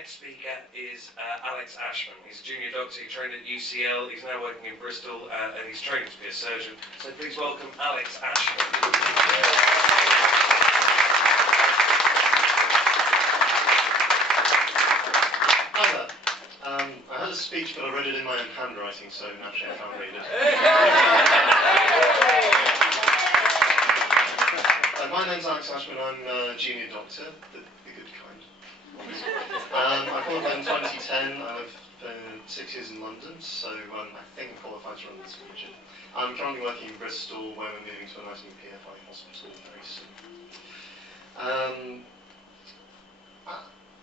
next speaker is Alex Ashman. He's a junior doctor, he trained at UCL, he's now working in Bristol, and he's training to be a surgeon. So please welcome Alex Ashman. Hi there. I had a speech, but I read it in my own handwriting, so naturally I can't read it. My name's Alex Ashman. I'm a junior doctor, the good kind. I qualified in 2010. I lived for 6 years in London, so I think I'm qualified to run this region. I'm currently working in Bristol, where we're moving to a nice new PFI hospital very soon.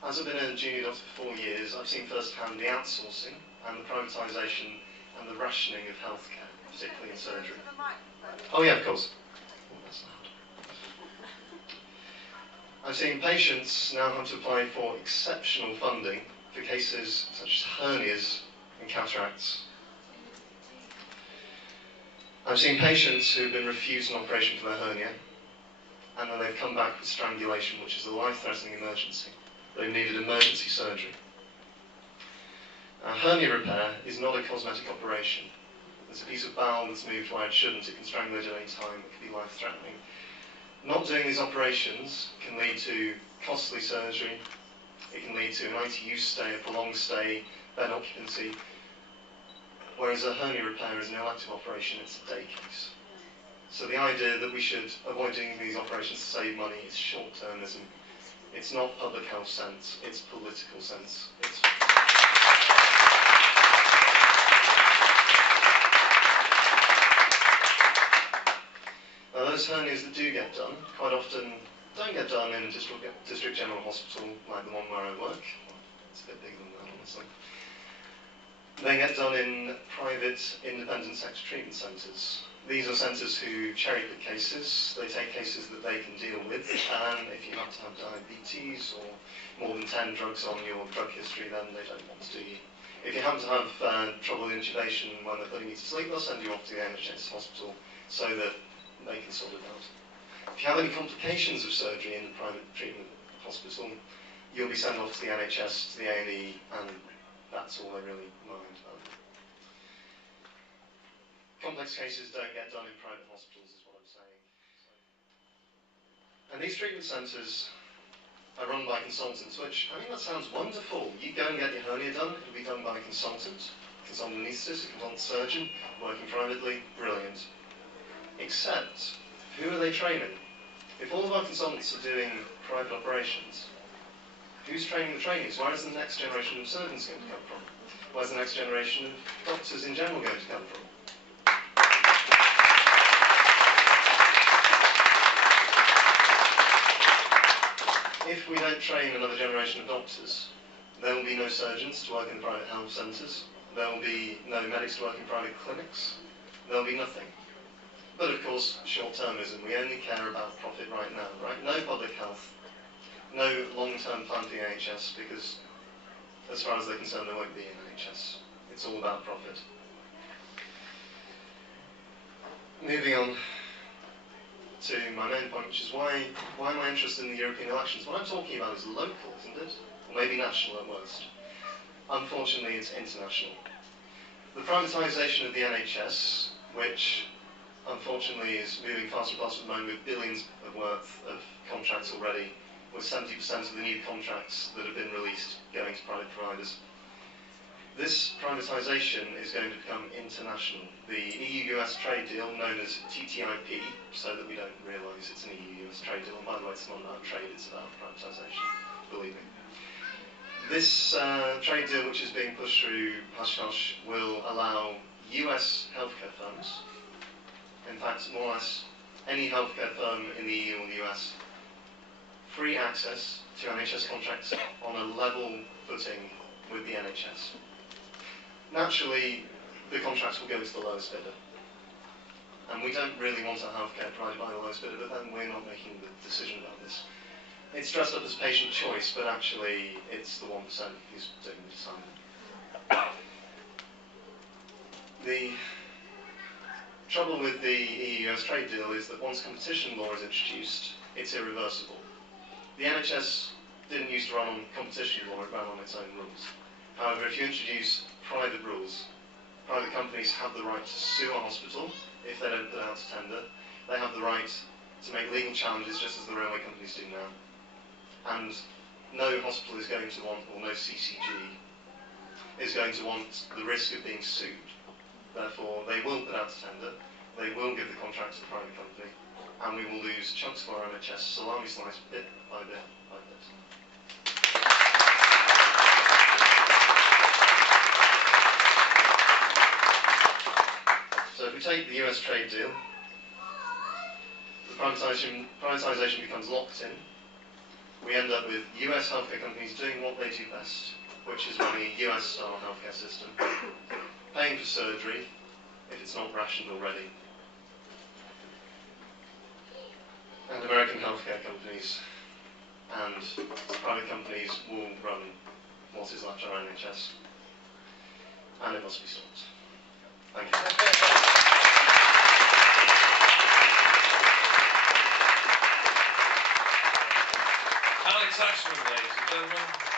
As I've been a junior doctor for 4 years, I've seen firsthand the outsourcing and the privatisation and the rationing of healthcare, particularly in surgery. Oh yeah, of course. Oh, that's loud. I've seen patients now have to apply for exceptional funding for cases such as hernias and cataracts. I've seen patients who've been refused an operation for their hernia, and then they've come back with strangulation, which is a life-threatening emergency. They've needed emergency surgery. Hernia repair is not a cosmetic operation. There's a piece of bowel that's moved where it shouldn't. It can strangulate at any time. It can be life-threatening. Not doing these operations can lead to costly surgery. It can lead to an ITU stay, a prolonged stay, bed occupancy. Whereas a hernia repair is an elective operation, it's a day case. So the idea that we should avoid doing these operations to save money is short-termism. It's not public health sense, it's political sense. Now those hernias that do get done, quite often don't get done in a district general hospital like the one where I work. It's a bit bigger than that, honestly. They get done in private independent sex treatment centres. These are centres who cherry-pick cases. They take cases that they can deal with, and if you have to have diabetes or more than 10 drugs on your drug history, then they don't want to do you. If you happen to have trouble with intubation when they're putting you to sleep, they'll send you off to the NHS hospital so that they can sort it out. If you have any complications of surgery in a private treatment hospital, you'll be sent off to the NHS, to the A&E, and that's all they really mind about. Complex cases don't get done in private hospitals, is what I'm saying. And these treatment centres are run by consultants, which, I mean, that sounds wonderful. You go and get your hernia done, it'll be done by a consultant anaesthetist, a consultant surgeon, working privately, brilliant. Except, who are they training? If all of our consultants are doing private operations, who's training the trainees? Where is the next generation of surgeons going to come from? Where's the next generation of doctors in general going to come from? If we don't train another generation of doctors, there will be no surgeons to work in private health centres, there will be no medics to work in private clinics, there will be nothing. But of course, short-termism, we only care about profit right now, right? No public health, no long-term plan for the NHS, because as far as they're concerned, there won't be an NHS. It's all about profit. Moving on to my main point, which is why am I interested in the European elections? What I'm talking about is local, isn't it? Or maybe national at worst. Unfortunately, it's international. The privatisation of the NHS, which unfortunately is moving faster and faster at the moment with billions of worth of contracts already, with 70% of the new contracts that have been released going to private providers. This privatisation is going to become international. The EU-US trade deal, known as TTIP, so that we don't realise it's an EU-US trade deal, and by the way, it's not about trade, it's about privatisation, believe me. This trade deal, which is being pushed through hush-hush, will allow US healthcare firms, in fact, more or less any healthcare firm in the EU or the US, free access to NHS contracts on a level footing with the NHS. Naturally, the contracts will go to the lowest bidder. And we don't really want our healthcare provided by the lowest bidder, but then we're not making the decision about this. It's dressed up as patient choice, but actually it's the 1% who's doing the deciding. The trouble with the EU-US trade deal is that once competition law is introduced, it's irreversible. The NHS didn't used to run on competition law, it ran on its own rules. However, if you introduce private rules, private companies have the right to sue a hospital if they don't put out to tender. They have the right to make legal challenges just as the railway companies do now. And no hospital is going to want, or no CCG is going to want the risk of being sued. Therefore, they will put out to tender, they will give the contract to the private company, and we will lose chunks of our NHS salami slice bit by bit by bit. So if we take the US trade deal, the privatisation becomes locked in. We end up with US healthcare companies doing what they do best, which is running a US-style healthcare system, paying for surgery if it's not rationed already. And American healthcare companies and private companies will run what is left of our NHS. And it must be stopped. Thank you. Alex Ashman, ladies and gentlemen.